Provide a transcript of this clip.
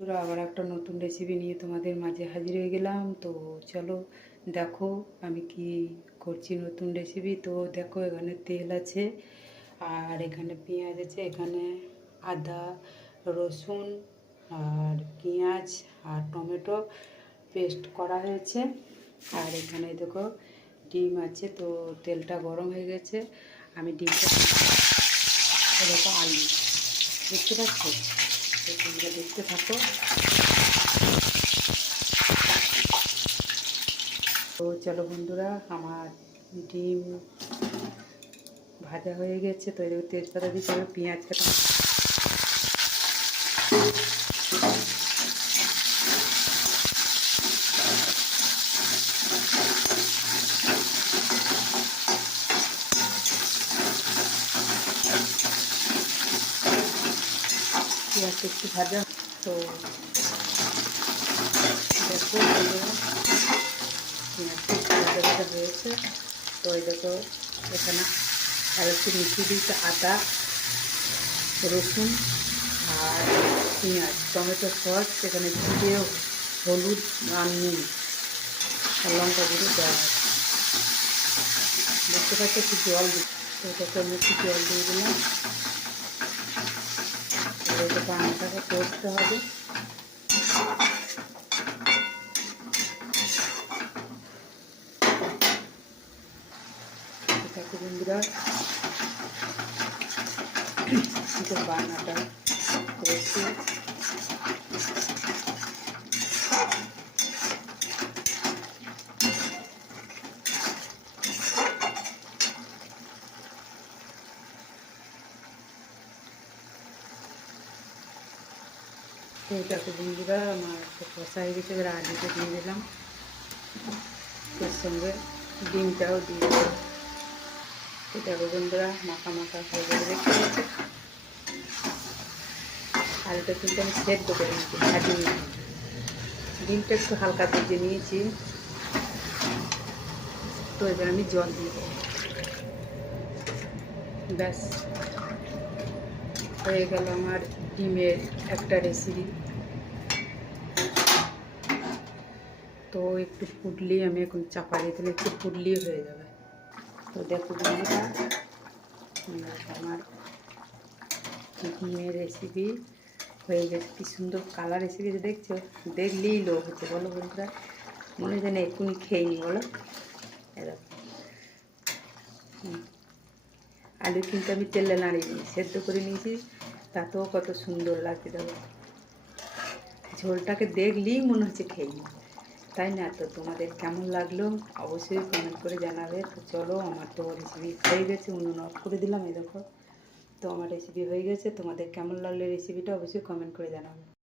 বন্ধুরা, আবার একটা নতুন রেসিপি নিয়ে তোমাদের মাঝে হাজির হয়ে গেলাম। তো চলো দেখো আমি কি করছি নতুন রেসিপি। তো দেখো এখানে তেল আছে, আর এখানে পেঁয়াজ আছে, এখানে আদা রসুন আর পেঁয়াজ আর টমেটো পেস্ট করা হয়েছে। আর এখানে দেখো ডিম আছে। তো তেলটা গরম হয়ে গেছে, আমি ডিমটা দেখো আলু দেখতে পাচ্ছ। তো তোমরা দেখতে থাকো। তো চলো বন্ধুরা, আমার ডিম ভাজা হয়ে গেছে। তো এর তেজপাতা দিতে হবে, পেঁয়াজ কাটা পেঁয়াজটা একটু ভাজা। তো দেখো পেঁয়াজটা একটু ভাজা ভাজা হয়েছে। তো এই দেখো এখানে আর একটু মিশিয়ে দিয়েছে আদা রসুন আর পেঁয়াজ টমেটো সস, এখানে জিরে হলুদ আর নুন আর লঙ্কা গুঁড়ো দেওয়া আছে। দেখতে পাচ্ছি একটু জল দিই। তো এটাকে আমি একটু জল দিয়ে দিলাম। এটাকে পানিটাকে কষতে হবে। এটাকে বন্ধুরা বান্নাটা করেছি। তো এটাকে বন্ধুরা আমার কষা হয়ে গেছে। এবার আলুটা দিয়ে দিলাম, এর সঙ্গে ডিমটাও দিয়ে দিলাম। এটাকে বন্ধুরা মাখা মাখা হয়ে গেলে দেখতে পাচ্ছি। আলুটা কিন্তু আমি সেদ্ধ করে নিয়েছি, ভাজি নিয়েছি। ডিমটা একটু হালকা ভেজে নিয়েছি। তো এবার আমি জল দিয়ে দেবো। ব্যাস হয়ে গেল আমার ডিমের একটা রেসিপি। তো একটু ফুটলেই আমি এখন চাপা দিয়ে দিলে একটু ফুটলেই হয়ে যাবে। তো দেখো বন্ধুরা, আমার ডিমের রেসিপি হয়ে গেছে। কি সুন্দর কালার এসে গেছে দেখছো, দেখলেই লোভ হচ্ছে। বলো বন্ধুরা, মনে হয় যেন এক্ষুনি খেয়ে নি। বলো এরকম আলু কিন্তু আমি তেলে নাড়িয়ে সেদ্ধ করে নিয়েছি, তাতেও কত সুন্দর লাগছে। দেখো ঝোলটাকে দেখলেই মনে হচ্ছে খেয়ে নি, তাই না? তো তোমাদের কেমন লাগলো অবশ্যই কমেন্ট করে জানাবে। তো চলো, আমার তো রেসিপি হয়ে গেছে, উনুন অফ করে দিলাম। এই দেখো, তো আমার রেসিপি হয়ে গেছে। তোমাদের কেমন লাগলো রেসিপিটা অবশ্যই কমেন্ট করে জানাবে।